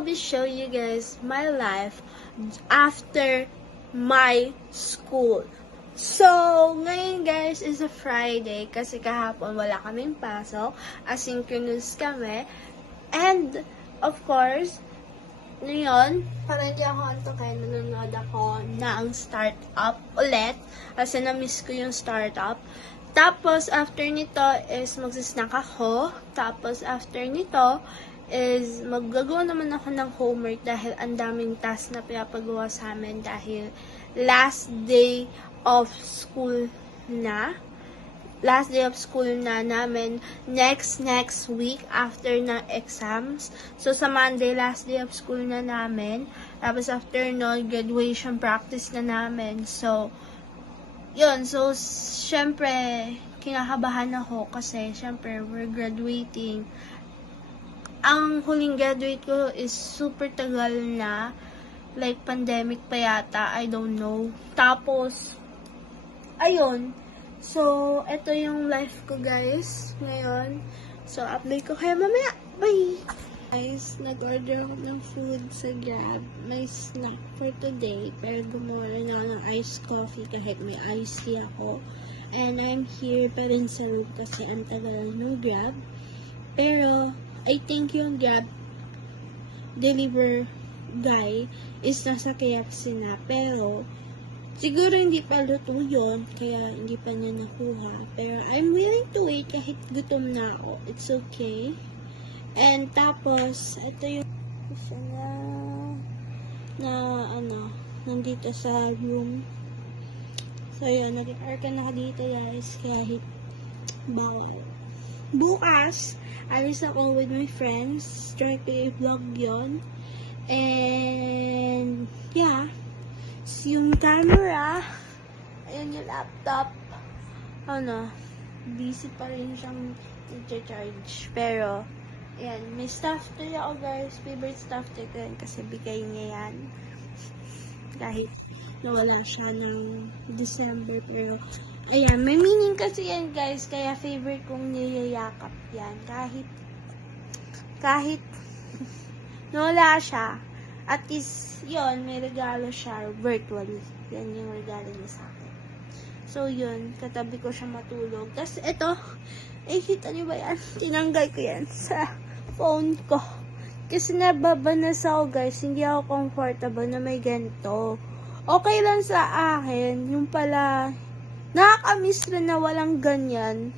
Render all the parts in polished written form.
I'll be showing you guys my life after my school. So, ngayon guys is a Friday kasi kahapon wala kaming pasok. Asynchronous kami. And, of course, ngayon, para hindi ako antokin, nanonood ako ng startup ulit. Kasi na-miss ko yung startup. Tapos, after nito is magsisnack ako. Tapos, after nito is maggagawa naman ako ng homework dahil ang daming task na pinapagawa sa amin dahil last day of school na. Last day of school na namin next week after ng exams. So, sa Monday, last day of school na namin. Tapos, after no, graduation practice na namin. So, yun. So, syempre, kinakabahan ako kasi, syempre, we're graduating. Ang huling graduate ko is super tagal na. Like, pandemic pa yata. I don't know. Tapos, ayun. So, ito yung life ko, guys. Ngayon. So, update ko kayo mamaya. Bye! Guys, nag-order ako ng food sa Grab. May snack for today. Pero gumawa na ako ng iced coffee kahit may iced tea ako. And I'm here pa rin sa room kasi ang tagal ng Grab. Pero, I think yung Grab deliver guy is nasa KFC na. Pero, siguro hindi pa luto yun, kaya hindi pa niya nakuha. Pero, I'm willing to wait kahit gutom na ako. It's okay. And, tapos, ito yung isa na nandito sa room. So, yun, nag-arka na dito, guys, kahit bawal. Bukas, alis ako with my friends. Try ko i-vlog yun. And, yeah. Yung camera, ayan yung laptop. Busy pa rin siyang i-charge. Pero, ayan, may stuff toy ako, guys. Favorite stuff toy ko yan kasi bigay niya yan. Kahit nawala siya ng December. Pero, ayan, may meaning kasi yan, guys. Kaya favorite kong niyayakap yan. Kahit nawala siya. At least, yun, may regalo siya virtually. Yan yung regalo niya sa akin. So, yun, katabi ko siya matulog. Tapos, ito, kita niyo ba yan? Tinanggal ko yan sa phone ko. Kasi nababanas ako, guys. Hindi ako comfortable na may ganito. Okay lang sa akin. Yung pala, nakakamiss rin na walang ganyan.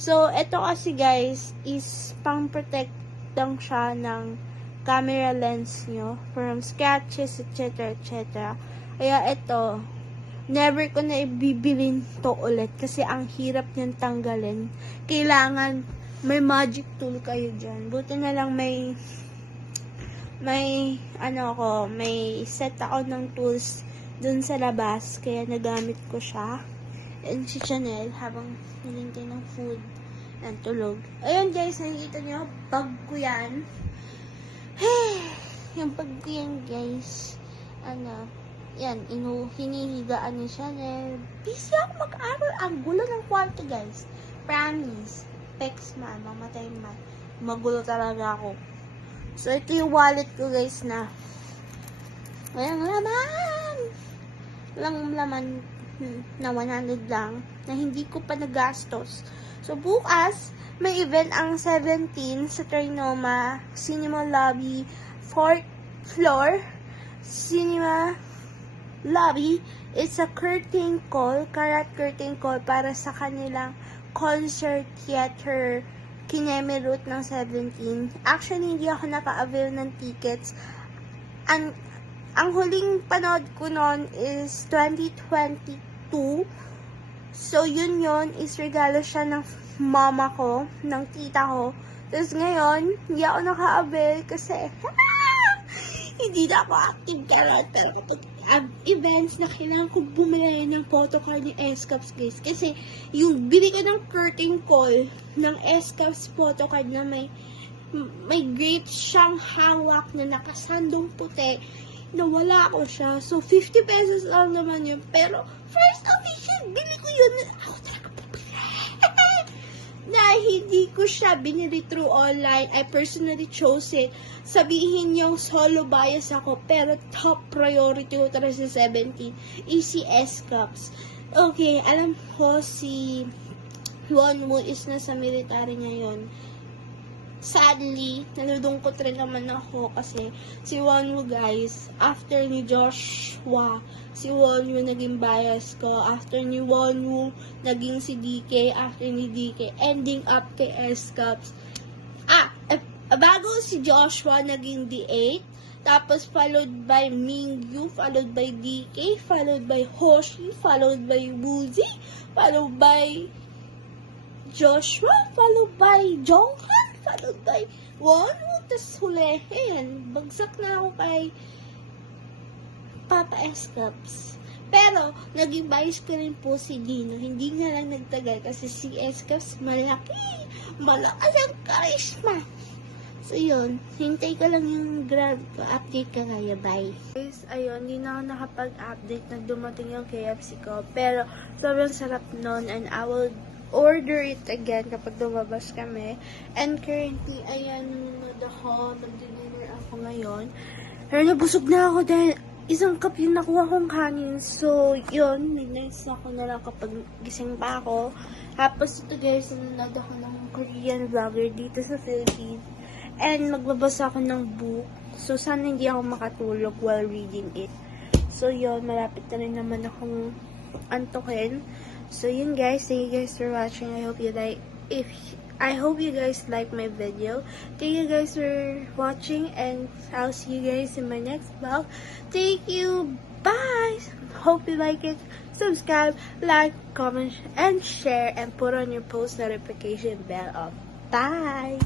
So, ito kasi, guys, is pang-protect lang siya ng camera lens nyo from scratches, etc. etc. Kaya ito, never ko na ibibilin to ulit kasi ang hirap niyang tanggalin. Kailangan may magic tool kayo dyan. Buti na lang may set ako ng tools dun sa labas. Kaya nagamit ko siya. And si Chanel, habang nilintay ng food and tulog. Ayun, guys, nakikita nyo, bag ko yan. Yung bag ko yan, guys. Yan, hinihigaan ni Chanel. Busy ako mag-aral. Ang gulo ng kwarto, guys. Promise. Pex man, mamatay man. Magulo talaga ako. So, ito yung wallet ko, guys, na walang laman. Walang laman na 100 lang na hindi ko pa nagastos. So, bukas, may event ang 17 sa Trinoma Cinema Lobby 4th floor. Cinema Lobby. It's a curtain call, karat curtain call para sa kanilang concert theater Kinemerut ng 17. Actually, hindi ako naka-avail ng tickets. Ang huling panood ko noon is 2022. So, yun is regalo siya ng mama ko, ng tita ko. Tapos ngayon, hindi ako naka-avail kasi hindi na ako active karon. Pero kapag events na kailangan ko bumili ng photocard ng S-Cups, guys. Kasi yung bili ko ng curtain call ng S-Cups photocard na may grape siyang hawak na nakasandong puti, nawala ko siya. So, 50 pesos lang naman yun. Pero, first official, bili ko yun. Ako talaga bumili. na hindi ko siya binili through online. I personally chose it. Sabihin niyo solo bias ako, pero top priority ko talaga sa 17 is si S-Cups. Okay, alam ko si Wonwoo is nasa military ngayon. Sadly, nalulungkot rin naman ako kasi si Wonwoo, guys, after ni Joshua, si Wonwoo naging bias ko. After ni Wonwoo, naging si DK. After ni DK, ending up kay S-Cups. Bago si Joshua, naging D8. Tapos followed by Mingyu, followed by DK, followed by Hoshi, followed by Woozi, followed by Joshua, followed by Jonghan, followed by Wonwoo, tas hulihin. Bagsak na ako kay Papa S-Cups. Pero, naging bias ko rin po si Dino. Hindi nga lang nagtagal kasi si S-Cups malaki. Malakas ang charisma. So, yun. Hintay ko lang yung grab ko. Update ka kaya. Bye. Guys, ayun. Hindi na ako nakapag-update na dumating yung KFC ko. Pero, sobrang sarap nun. And I will order it again kapag lumabas kami. And currently, ayan, nanonood ako. Mag-dinner ako ngayon. Pero nabusog na ako dahil isang cup yung nakuha kong kanin. So, yun. Nice ako na lang kapag gising pa ako. Tapos ito guys, nanonood ako ng Korean vlogger dito sa Philippines. And magbabasa ako ng book. So, sana hindi ako makatulog while reading it. So, yun. Malapit na rin naman akong antokin. So, yun guys. Thank you guys for watching. I hope you guys like my video. Thank you guys for watching. And I'll see you guys in my next vlog. Thank you. Bye. Hope you like it. Subscribe, like, comment, and share. And put on your post notification bell on. Bye.